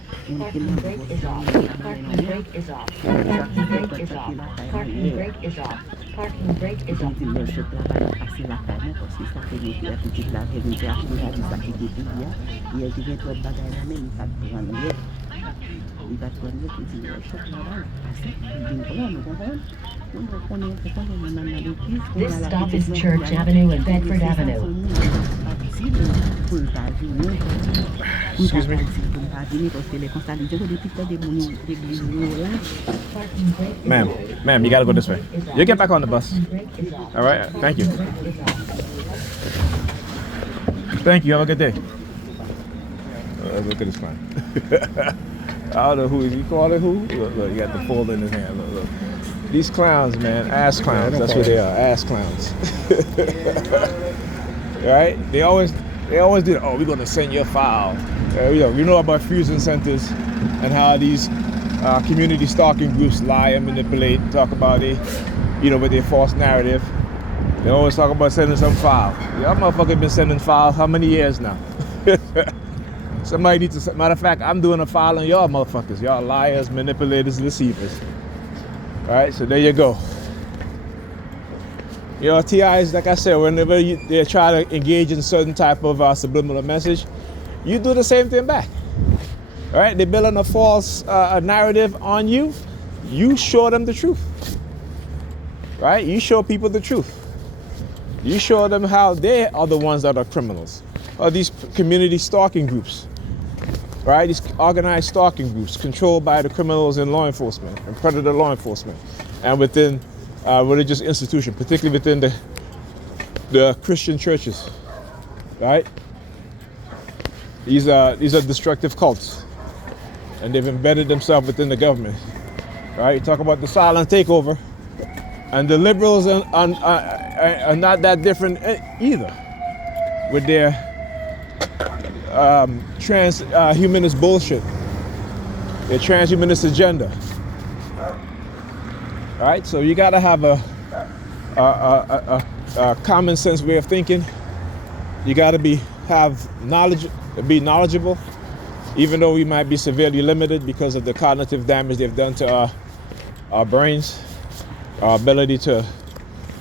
off. Parking brake is off. Parking brake is off. Parking brake is off. Parking brake is off. Parking brake is off. This stop is Church Avenue and Bedford Avenue. Excuse me? Ma'am, you gotta go this way. You get back on the bus. All right, thank you. Thank you, have a good day. Look at this clown. I don't know who is he calling who? Look, you got the folder in his hand. Look. These clowns, man, ass clowns. That's what they are, ass clowns. Right? They always do. Oh, we're gonna send you a file. You know about fusion centers and how these community stalking groups lie and manipulate, talk about it, with their false narrative. They always talk about sending some file. Y'all motherfuckers been sending files how many years now? Somebody needs to. Matter of fact, I'm doing a file on y'all motherfuckers. Y'all liars, manipulators, deceivers. All right, so there you go. TIs, like I said, whenever they try to engage in certain type of subliminal message, you do the same thing back. All right, they're building a false narrative on you. You show them the truth. Right? You show people the truth. You show them how they are the ones that are criminals. Or these community stalking groups. Right? These organized stalking groups controlled by the criminals in law enforcement and predator law enforcement and within religious institutions, particularly within the Christian churches. Right? These are destructive cults, and they've embedded themselves within the government. Right? You talk about the silent takeover, and the liberals are not that different either, with their transhumanist bullshit, their transhumanist agenda. All right, so you got to have a common sense way of thinking. You got to be knowledgeable, even though we might be severely limited because of the cognitive damage they've done to our brains, our ability to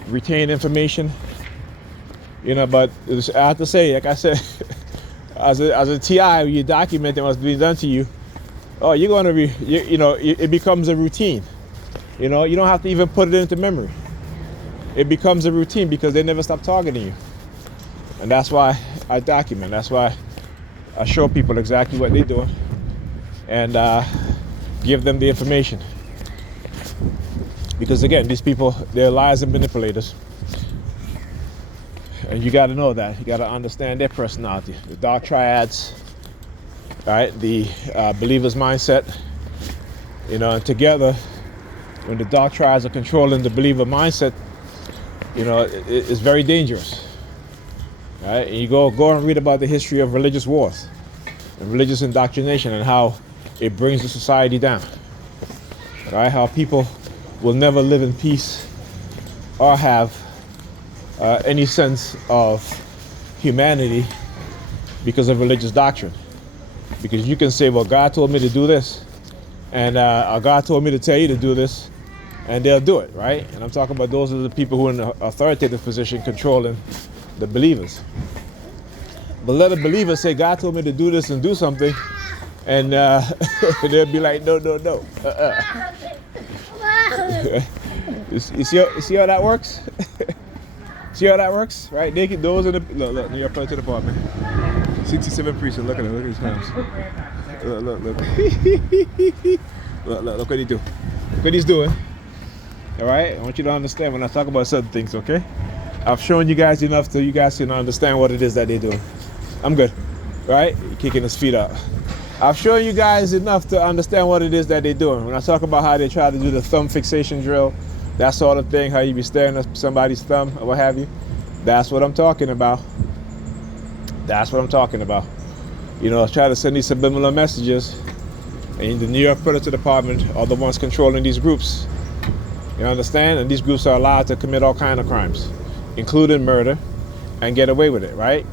retain information. But I have to say, like I said, as a TI, you document what's being done to you. Oh, you're going to be, it becomes a routine. You don't have to even put it into memory. It becomes a routine because they never stop targeting you. And that's why I document. That's why I show people exactly what they're doing and give them the information. Because again, these people, they're liars and manipulators. And you got to know that. You got to understand their personality. The dark triads, right? The believer's mindset, and together, when the dark triads are controlling the believer mindset, it's very dangerous. Right? And you go and read about the history of religious wars and religious indoctrination and how it brings the society down. Right? How people will never live in peace or have any sense of humanity because of religious doctrine. Because you can say, well, God told me to do this, and God told me to tell you to do this, and they'll do it, right? And I'm talking about those are the people who are in an authoritative position controlling the believers. But let a believer say, God told me to do this and do something, and they'll be like, no. You see how that works? See how that works, right? Those are the look. You're to the department. 67 precinct. Look at his hands. Look what he do. Look what he's doing. All right. I want you to understand when I talk about certain things. Okay. I've shown you guys enough so you guys can understand what it is that they're doing. I'm good. Right? Kicking his feet out. I've shown you guys enough to understand what it is that they're doing. When I talk about how they try to do the thumb fixation drill, that sort of thing, how you be staring at somebody's thumb or what have you, that's what I'm talking about. That's what I'm talking about. Try to send these subliminal messages, and the New York Predator Department are the ones controlling these groups. You understand? And these groups are allowed to commit all kinds of crimes, including murder, and get away with it, right?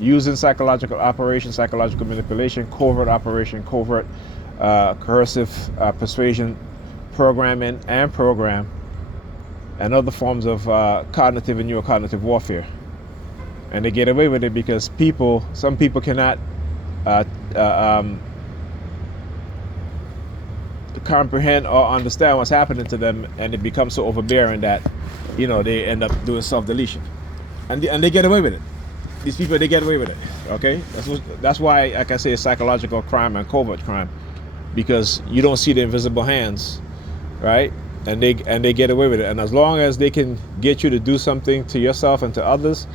using psychological operation, psychological manipulation, covert operation, covert coercive persuasion, programming and program, and other forms of cognitive and neurocognitive warfare. And they get away with it because some people cannot comprehend or understand what's happening to them, and it becomes so overbearing that, they end up doing self-deletion, and they get away with it. These people, they get away with it. Okay, that's why, like I say, it's psychological crime and covert crime, because you don't see the invisible hands, right? And they get away with it. And as long as they can get you to do something to yourself and to others,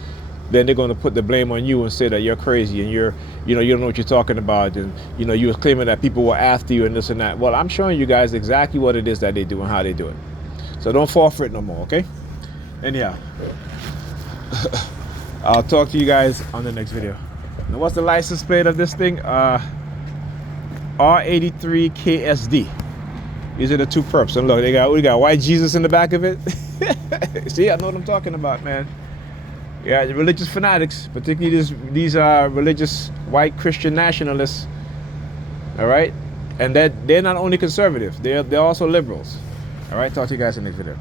then they're going to put the blame on you and say that you're crazy and you don't know what you're talking about, and you were claiming that people were after you and this and that. Well, I'm showing you guys exactly what it is that they do and how they do it. So don't fall for it no more, okay? Anyhow, I'll talk to you guys on the next video. Now, what's the license plate of this thing? R83KSD. These are the two perps. And look, we got white Jesus in the back of it. See, I know what I'm talking about, man. Yeah, the religious fanatics, particularly these are religious white Christian nationalists. All right, and that they're not only conservative, they're also liberals. All right, talk to you guys in the next video.